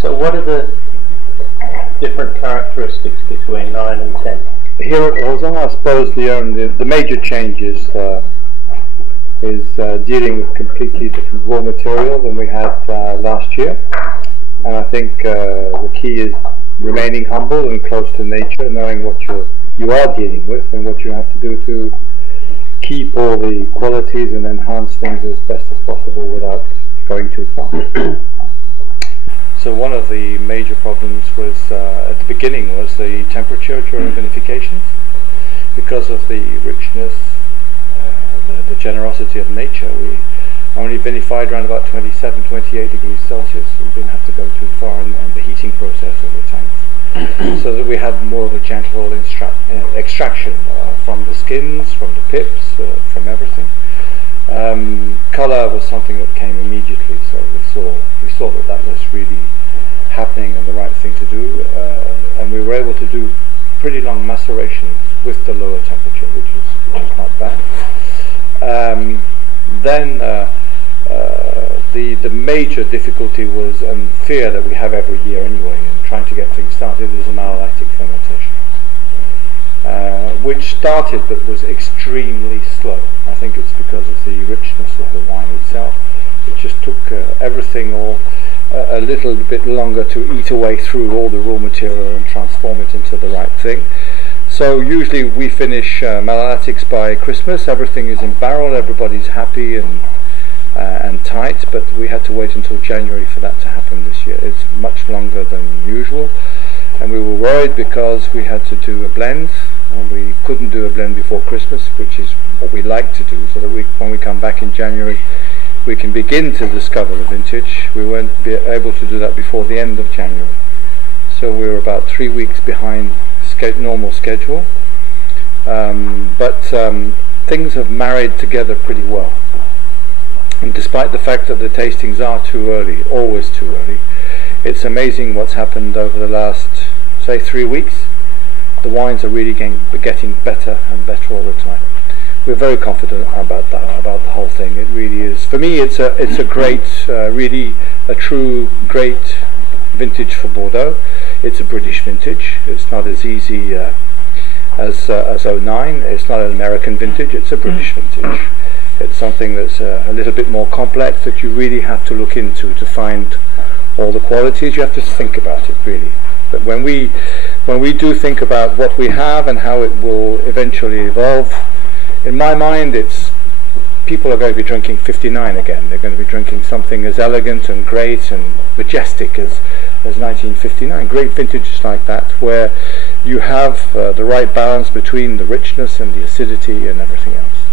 So what are the different characteristics between 9 and 10? Here at Rauzan, I suppose the major change is dealing with completely different raw material than we had last year. And I think the key is remaining humble and close to nature, knowing what you are dealing with and what you have to do to keep all the qualities and enhance things as best as possible without going too far. So one of the major problems was at the beginning was the temperature during vinifications. Because of the richness, the generosity of nature, we only vinified around about 27, 28 degrees Celsius. We didn't have to go too far in the heating process of the tanks. So that we had more of a gentle extraction from the skins, from the pips, from everything. Colour was something that came immediately, so we saw that was really happening and the right thing to do, and we were able to do pretty long macerations with the lower temperature, which is not bad. Then the major difficulty was, and fear that we have every year anyway, in trying to get things started, is a malolactic fermentation, which started but was extremely slow. I think it's because of the richness of the wine itself. It just took everything a little bit longer to eat away through all the raw material and transform it into the right thing. So usually we finish malolactics by Christmas. Everything is in barrel, everybody's happy and tight, but we had to wait until January for that to happen this year. It's much longer than usual, and we were worried because we had to do a blend, and we couldn't do a blend before Christmas, which is what we like to do, so that when we come back in January we can begin to discover the vintage. We won't be able to do that before the end of January, so we were about 3 weeks behind normal schedule, but things have married together pretty well. And despite the fact that the tastings are too early, always too early, it's amazing what's happened over the last, say, 3 weeks. The wines are really getting better and better all the time. We're very confident about the whole thing. It really is. For me, it's a great, really a true great vintage for Bordeaux. It's a British vintage. It's not as easy as 09. It's not an American vintage. It's a British vintage. It's something that's a little bit more complex, that you really have to look into to find all the qualities. You have to think about it, really. But when we do think about what we have and how it will eventually evolve, in my mind, people are going to be drinking 59 again. They're going to be drinking something as elegant and great and majestic as 1959. Great vintages like that, where you have the right balance between the richness and the acidity and everything else.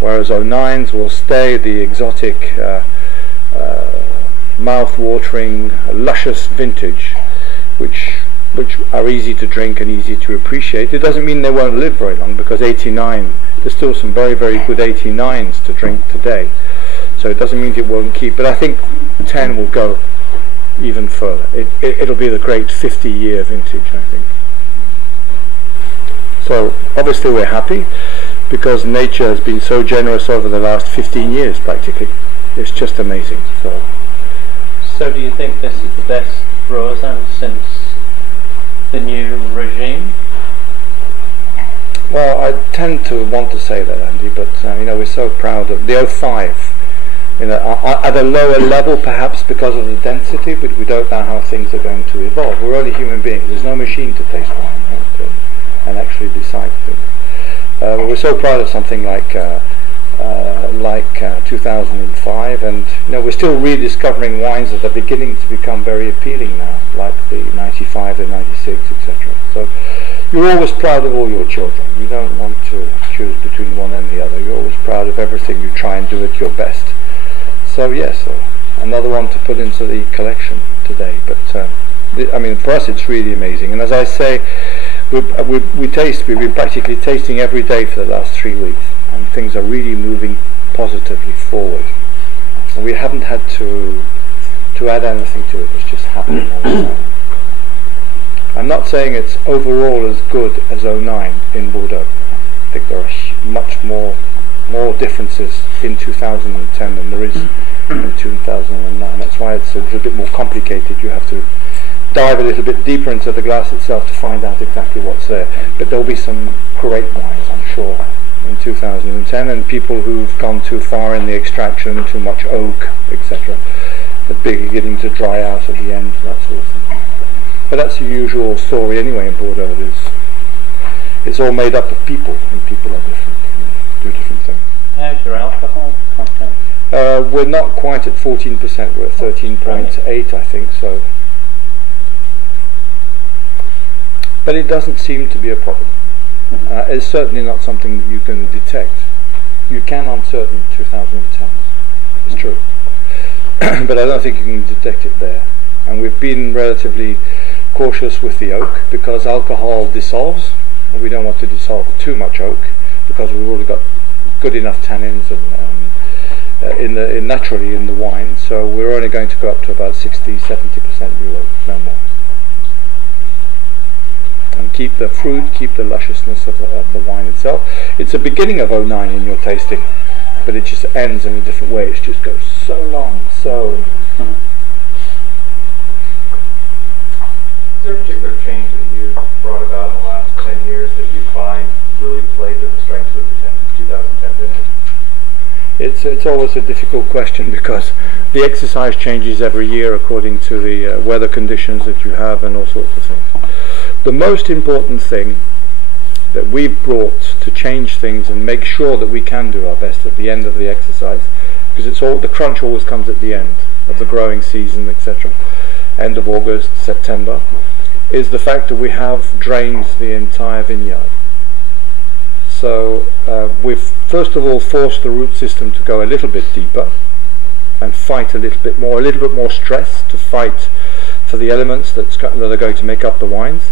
Whereas 09s will stay the exotic, mouth-watering, luscious vintage, which are easy to drink and easy to appreciate. It doesn't mean they won't live very long, because 89, there's still some very, very good 89s to drink today. So it doesn't mean it won't keep, but I think 10 will go even further. It'll be the great 50-year vintage, I think. So obviously we're happy, because nature has been so generous over the last 15 years practically. It's just amazing. So do you think this is the best Rauzan since the new regime? Well, I tend to want to say that, Andy, but we're so proud of the 05. At a lower level perhaps because of the density, but we don't know how things are going to evolve. We're only human beings. There's no machine to taste wine, right? And actually decide things. But we're so proud of something like 2005, and we're still rediscovering wines that are beginning to become very appealing now, like the 95, the 96, etc. So you're always proud of all your children. You don't want to choose between one and the other. You're always proud of everything. You try and do it your best. So yes, another one to put into the collection today. But for us it's really amazing. And as I say, we've been practically tasting every day for the last 3 weeks, and things are really moving positively forward. And we haven't had to add anything to it. It's just happening all the time. I'm not saying it's overall as good as 09 in Bordeaux. I think there are much more differences in 2010 than there is in 2009. That's why it's a little bit more complicated. You have to dive a little bit deeper into the glass itself to find out exactly what's there. But there'll be some great wines, I'm sure, in 2010, and people who've gone too far in the extraction, too much oak, etc. The beginning to dry out at the end, that sort of thing. But that's the usual story anyway in Bordeaux. It's all made up of people, and people are different, do different things. How's your alcohol content? We're not quite at 14%, we're at 13.8, I think, so. But it doesn't seem to be a problem. It's certainly not something that you can detect. You can on certain 2010s, it's true. But I don't think you can detect it there. And we've been relatively cautious with the oak because alcohol dissolves, and we don't want to dissolve too much oak because we've already got good enough tannins and naturally in the wine. So we're only going to go up to about 60-70% new oak, no more. And keep the fruit, keep the lusciousness of the wine itself. It's a beginning of 09 in your tasting, but it just ends in a different way. It just goes so long, so. Is there a particular change that you brought about in the last 10 years that you find really played to the strengths of the 2010 vintage? It's always a difficult question because the exercise changes every year according to the weather conditions that you have and all sorts of things. The most important thing that we've brought to change things and make sure that we can do our best at the end of the exercise, because it's all the crunch always comes at the end of the growing season, etc., end of August, September, is the fact that we have drained the entire vineyard. So we've first of all forced the root system to go a little bit deeper and fight a little bit more stress to fight for the elements that are going to make up the wines.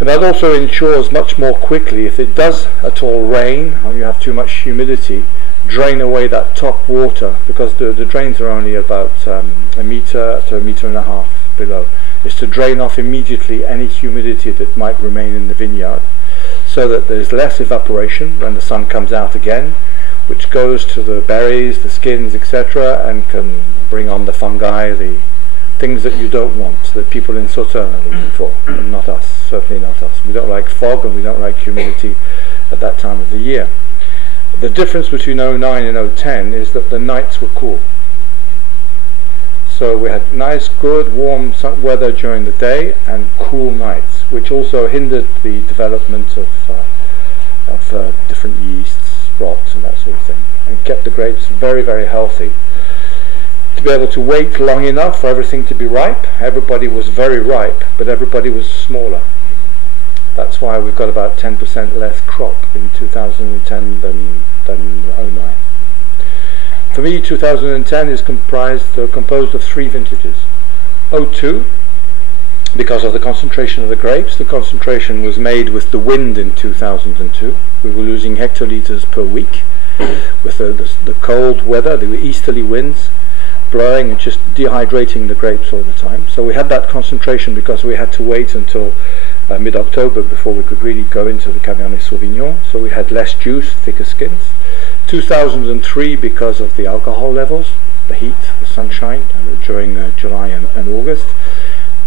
And that also ensures much more quickly, if it does at all rain or you have too much humidity, drain away that top water, because the drains are only about a meter to a meter and a half below, is to drain off immediately any humidity that might remain in the vineyard, so that there's less evaporation when the sun comes out again, which goes to the berries, the skins, etc., and can bring on the fungi, the things that you don't want, that people in Sauternes are looking for, and not us, certainly not us. We don't like fog and we don't like humidity at that time of the year. The difference between 09 and 010 is that the nights were cool. So we had nice, good, warm weather during the day and cool nights, which also hindered the development of different yeasts, rots and that sort of thing, and kept the grapes very, very healthy. To be able to wait long enough for everything to be ripe. Everybody was very ripe, but everybody was smaller. That's why we've got about 10% less crop in 2010 than 09. For me, 2010 is composed of 3 vintages. 02, because of the concentration of the grapes. The concentration was made with the wind in 2002. We were losing hectolitres per week with the cold weather, the easterly winds blowing and just dehydrating the grapes all the time. So we had that concentration because we had to wait until mid-October before we could really go into the Cabernet Sauvignon. So we had less juice, thicker skins. 2003 because of the alcohol levels, the heat, the sunshine during July and August.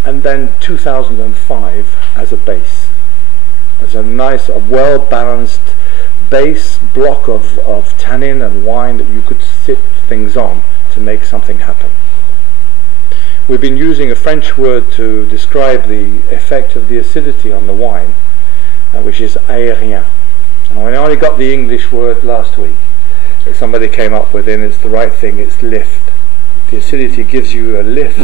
And then 2005 as a base, as a nice, well-balanced base block of tannin and wine that you could sit things on to make something happen. We've been using a French word to describe the effect of the acidity on the wine, which is aérien. Now, I only got the English word last week. Somebody came up with it, and it's the right thing, it's lift. The acidity gives you a lift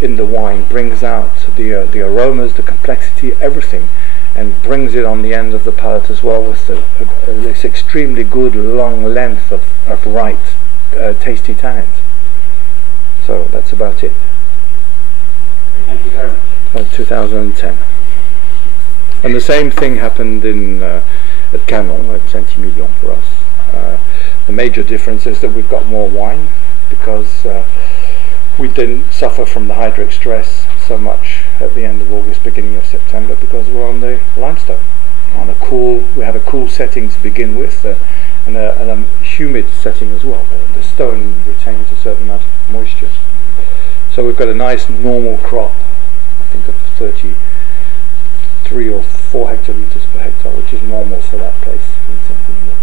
in the wine, brings out the aromas, the complexity, everything, and brings it on the end of the palate as well with this extremely good long length of right tasty tannins. So that's about it. Thank you very much. 2010. And the same thing happened at Canon, at St Emilion for us. The major difference is that we've got more wine because we didn't suffer from the hydric stress so much at the end of August, beginning of September, because we're on the limestone. We had a cool setting to begin with, and a humid setting as well. The stone retains a certain amount of moisture. So we've got a nice normal crop, I think of 33 or 4 hectolitres per hectare, which is normal for that place. It's something that